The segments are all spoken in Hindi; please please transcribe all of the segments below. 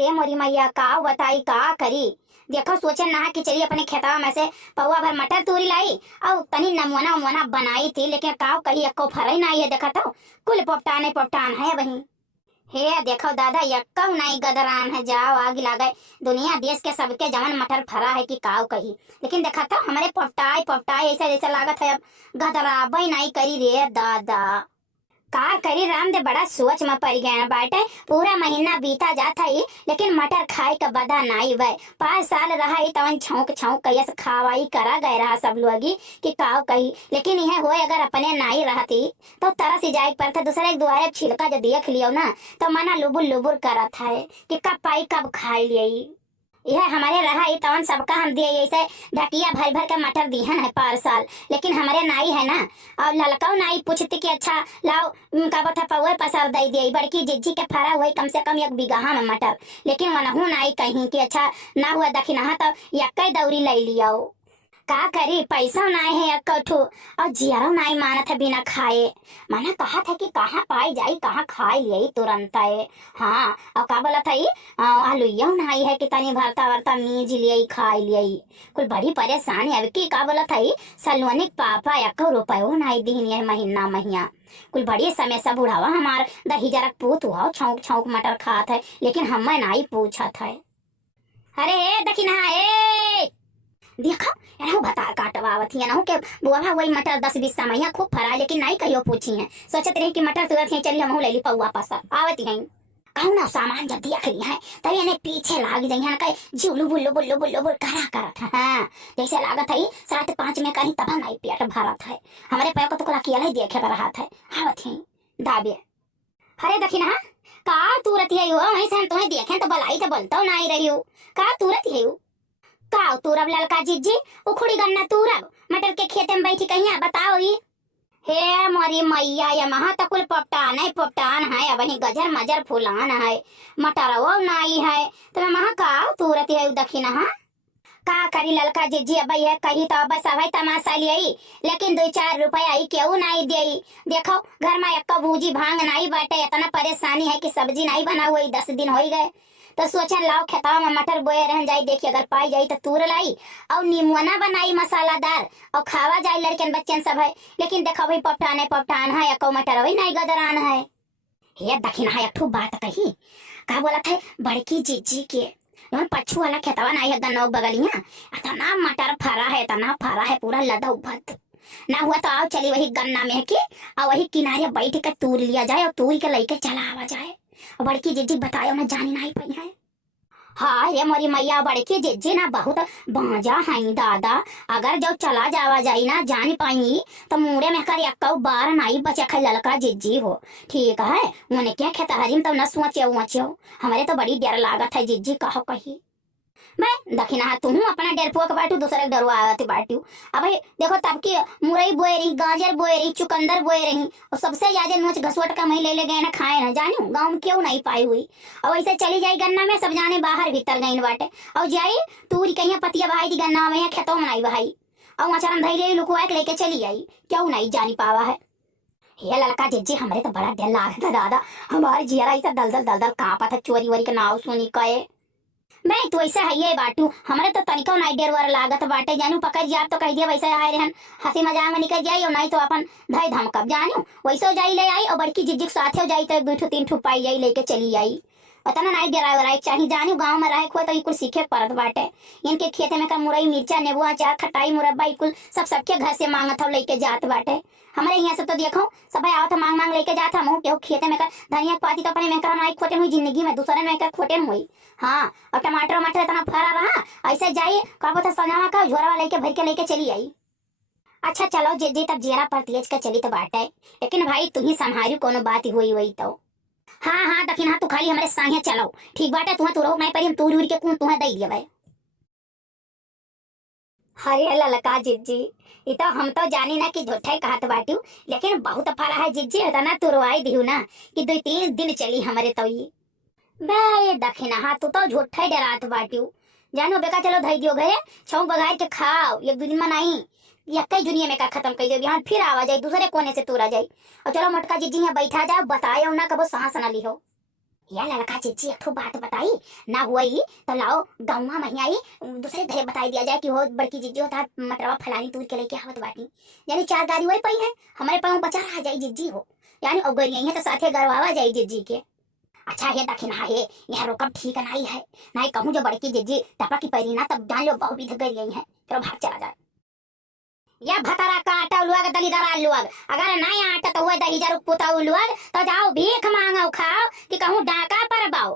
रे मोरी मैया का बताई का करी। देखो सोचे ना कि चलिए अपने खेतवा में से पौवा भर मटर तोरी लाई और तनी नमूना उमूना बनाई थी, लेकिन काव कही एको फरई नहीं है। देखा तो कुल पोपटाने पोपटान है वही। हे देखो दादा यक्कऊ नहीं गदरान है, जाओ आग लागए दुनिया देश के सबके जवन मटर फरा है कि काव कही। लेकिन देखा तो हमारे पोपटाई पोपटाई ऐसा जैसा लागत है अब गदराबई नहीं करी रे दादा। का करी राम दे बड़ा सोच में पड़ गया बाटे। पूरा महीना बीता जाता ही लेकिन मटर खाए का बदा नहीं भाई। 5 साल रहा ही तवन छौक छौक कैसे खावाई करा गए रहा सब लोग कि काव कही। लेकिन यह होए अगर अपने नहीं रहती तो तरस ही जाए पर था। दूसरे एक दुआरे छिलका जो देख लियो ना तो मना लुबुर लुबुर करत है कि कब पाई कब खाई लिये। यह हमारे रहा ही तवन सबका हम दिए ऐसे ढकिया भर भर के मटर दिहन है 5 साल, लेकिन हमारे नाई है ना। और ललकाऊ नाई पूछती कि अच्छा लाओ का बता पौए पसार दे दिए बड़की जिज्जी के फरा हुई कम से कम 1 बीघा में मटर। लेकिन वनहू नाई कहीं कि अच्छा ना हुआ दखिना तो यक्कई दौरी ले लिया। का करी पैसा नहीं है कठू और जियारो नहीं मानत है बिना खाए। माना कहा था कि कहाँ पाई जाई कहाँ खाई लिये तुरंत है। हाँ और का बोला था आलूया नहीं है कि तनी भरता भरता मीज लिये खाई लिये। कुल बड़ी परेशानी अब की का बोला था सलवनिक पापा 1 रुपयो नहीं दीन है महीना महीना। कुल बड़ी समय सब बुढ़ावा हमार दही जरक पूत हुआ छौक छौक मटर खात है, लेकिन हमें नहीं पूछा था। अरे दखिना देखा एनहु बता काटवावत है एनहु के बुआ वही मटर 10-20 समैया खूब फरा, लेकिन नहीं कहियो पूछी है। सोचत रही कि मटर तुरंत है चली हमहु ले ली पौवा पसा आवत है। कहूँ ना सामान जब देख ली है तभी इन्हें पीछे लाग जाई है ना जुलू बुल्लू बुल्लू बुल्लू बुल करा करत है। हाँ जैसे लागत है 7-5 में कहीं तब नहीं पेट भरत है। हमारे पैर को तो अकेला ही देखे रहा है आवत है दाबे। अरे दखिना का तुरत है वहीं से हम तुम्हें देखें तो बलाई तो बोलता नहीं रही हो का तुरत है का तूरब ललका जिज्जी उखड़ी गन्ना तूरब मटर के खेते में बैठी कहीं बताओ ही। हे मोरी मैया या महा तो कुल पोपटान है अब वही गजर मजर फुलान है मटर वो नहीं है तो मैं महा का तूरत है दखिना का करी ललका जिज्जी अब ये कही तो बस अब तमाशा लिये, लेकिन 2-4 रुपया ही क्यों नहीं दे। देखो घर में एक भूजी भांग नहीं बाटे, इतना परेशानी है कि सब्जी नहीं बना हुई 10 दिन हो गए। तो सोचा लाओ खेतवा में मटर बोए रह जाई, देखिए अगर पाई जाई तो तूर लाई और नीमुना बनाई मसालादार और खावा जाए लड़कन बच्चन सब है। लेकिन देखो भाई पोपटान है एको मटर वही नहीं गदरान है। ये दखिना है एक बात कही का बोला था बड़की जिज्जी के पछू वाला खेतवा नहीं है गन्ना बगलिया इतना मटर फरा है पूरा लदा उभत ना हुआ तो आओ चली वही गन्ना में के और वही किनारे बैठ के तूर लिया जाए और तूर के लेके चला आवा जाए। बड़की जिज्जी बतायो ना जानी नहीं पाई है। हाँ ये मोरी मैया बड़की जिज्जी ना बहुत बाजा है दादा। अगर जो चला जावा जाई ना जानी पाई तो मुड़े में कर 1 बार नहीं बचे खे ललका जिज्जी हो। ठीक है उन्हें क्या खेता हरिम तो न सोचो हमारे तो बड़ी डर लागत है जिज्जी कहो कही। मैं दखिना तुम अपना डरपुआ बाटू दूसरे डरवा आती बाटू। अब देखो तब की मुरई बोए रही गाजर बोए रही चुकंदर बोए रही और सबसे ज्यादा नोच घसवट का मैं ले गए ना खाए ना जानू गाँव में क्यों नहीं पाई हुई। और ऐसे चली जाई गन्ना में सब जाने बाहर भीतर गई बाटे और जाई तूरी कहीं पतिया बहाई थी गन्ना में खेतों में नहीं बहाई और अचार धैले लुकुआ के लेके चली आई क्यों नहीं जानी पावा है। ये लड़का जिज्जी हमारे तो बड़ा डर लागत था दादा। हमारी जियरा ऐसा दलदल कांपा था चोरी वोरी के नाव सुनी कहे मैं तो ऐसा है ये बाटू हमारे तो तनिको नहीं डर वर लागत बाटे जानू पकड़ जाब तो कह दिया वैसे आए रहन हंसी मजाक में निकल जाई और नहीं तो अपन धई धमकब जानू वैसे जाई ले आई और बड़की जिज्जी के साथ जाई तो 2-3 पाई जाई लेके चली आई। उतना नहीं डरावे चाहिए जानू गाँव में रहे खो तो कुल सीखे परत बाटे। इनके खेते में का मुरई मिर्चा नेबू अचार खटाई मुरब्बा कुल सबके घर से मांगत हो लेके जात बाटे। हमारे यहाँ से तो देखो सब आवत मांग लेके जाता हम केहू खेते में कर धनिया पाती तो अपने में कर नहीं खोटे हुई जिंदगी में दूसरे में कर खोटे हुई। हाँ और टमाटर वमाटर इतना फरा रहा ऐसे जाइए कब तो सजावा का झोरा लेके भर के लेके चली आई। अच्छा चलो जी तब जेरा पर तेज का चली तो बाटे, लेकिन भाई तुम ही संभारी कोनो बात हुई वही तो। हाँ दखिना तू खाली हमारे संगे चलो ठीक बाटे तुम्हें तू रहो नहीं परी हम तूर उड़ के कौन तुम्हें दे दिया भाई। हरे ललका जिज्जी ये तो हम तो जानी ना कि झूठे कहत बाटू, लेकिन बहुत फरा है जिज्जी इतना तुरवाई दिहू ना कि 2-3 दिन चली हमारे तो ये बे दखिना हाँ तू तो झूठे डरात बाटू जानो बेका चलो धई दियो घरे छौ बगार के खाओ 1-2 दिन में नहीं यक्कई दुनिया में का खत्म कर दे बिहान फिर आवा जाए दूसरे कोने से तोरा जाए और चलो मटका जिज्जी यहाँ बैठा जाओ बताए ना कबो सांस न ली हो। या लड़का जिज्जी एक ठो बात बताई ना हुई तो लाओ गौवा में आई दूसरे घरे बताई दिया जाए कि हो बड़की जिज्जी होता मटरवा फलानी तूर के लेके आवत बाटी, यानी 4 गाड़ी वही पई है हमारे पाँव बचा रहा जाई जिज्जी हो, यानी और गई है तो साथे गरवावा जाई जिज्जी के। अच्छा ये दखिन हा ये यहाँ रोकब ठीक नहीं है, नहीं कहूँ जो बड़की जिज्जी टपा की परी ना तब जान लो बहु विध गई है, चलो भाग चला जाए। या भतरा काटा लुआग दलीदार लुआग अगर नहीं आटा तो हुए दहीजर पुता लुआग तो जाओ भीख मांगो खाओ कि कहूँ डाका पर बाओ।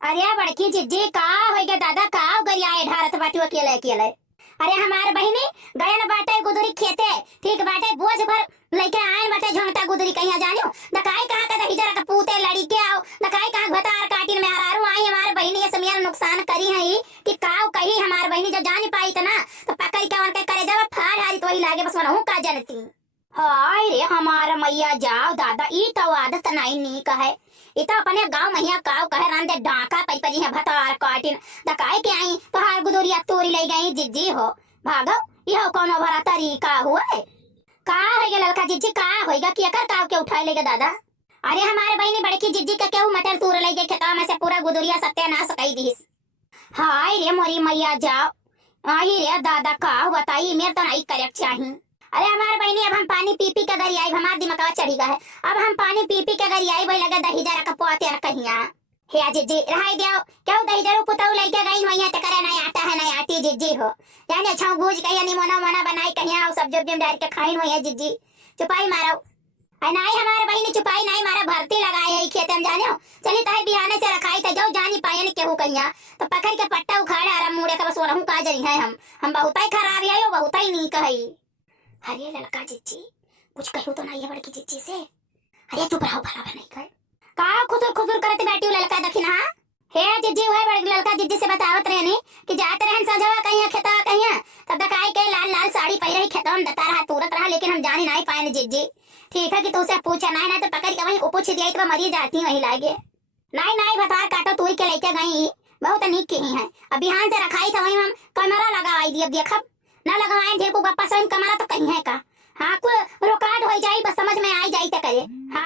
अरे बड़की जिज्जी का हो गया दादा का गरियाए ढारत बाटी अकेले अकेले। अरे हमारे बहिनी गयन बाटे गुदरी खेते ठीक बाटे बोझ भर लेके आयन बाटे झोंटा गुदरी कहीं जानियो दकाई कहाँ का दहीजर का पूते लड़ी के आओ दकाई कहाँ भतार काटिन में आरारू आई हमारे बहिनी ये समियान नुकसान करी है कि काव कही हमारे बहिनी जब जान पाई त ना तो पकड़ के उनके करे जब फाड़ हारी तो वही लागे बस मनहू का जानती। हाय रे हमारा मैया जाओ दादा ई तो आदत नहीं नी कहे इता अपने गांव मैया काव कहे राम दे डाका पई परी है भतार काटिन दकाई के आई तो हार गुदरिया तोरी ले गई जिज्जी हो भागो यह कोनो भरा तरीका हुआ है का होएगा लड़का जिज्जी का होएगा कि अकर काव के उठाए लेगा दादा। अरे हमारे बहनी बड़की जिज्जी का केहू मटर तूर ले गए खेतवा में से पूरा गुदरिया सत्यानाश कई दीस। हाय रे मोरी मैया जाओ आई रे दादा का बताई मेरे तो नहीं करेक्ट चाहिए। अरे हमारे बहनी अब हम पानी पी पी के गरियाई हमार दिमाग चढ़ी गया है अब हम पानी पी पी के गरियाई वही लगा दही जरा का पोते कहिया हे जिज्जी रहाई दियो क्यों दही जरू पुताऊ लेके गई वही तो करे नहीं आता है नहीं आती जिज्जी हो यानी अच्छा भूज कहिया नहीं मोना मोना बनाई कहिया सब जब डाल के खाइन हुई है जिज्जी चुपाई मारो नहीं हमारे बहनी चुपाई नहीं मारा भर्ती लगाए है खेत में जाने चली तहे बिहाने से रखाई तो जो जानी पाए केहू कहिया तो पकड़ के पट्टा उखाड़े आराम मुड़े का बस वरहू का जरी है हम बहुत ही खराब है बहुत ही नहीं कही। अरे लड़का जिज्जी कुछ कहू तो नहीं है बड़की जिज्जी से। अरे चुप रहो भला नहीं कर का खुसुर खुसुर करते बैठी लड़का दखिन हा हे जिज्जी हुए बड़की लड़का जिज्जी से बतावत रहनी कि जाते रहन सजवा कहिया खेतवा कहिया तब दकाई के लाल लाल साड़ी पहन रही खेतवा में दता रहा तुरत रहा लेकिन हम जानी नहीं पाए जिज्जी ठीक है कि तुझसे पूछा नहीं ना तो पकड़ के वहीं पूछ दिया तो मरी जाती वही लागे नहीं नहीं भतार काटो तूर के लेके गई बहुत नीक की है अब बिहान से रखाई था वहीं हम कैमरा लगाई दी अब देखब ना लगवाए ढेर को गप्पा सही कमरा तो कहीं है का हाँ कुल रोकाट हो जाए बस समझ में आई जाई तो करे हाँ।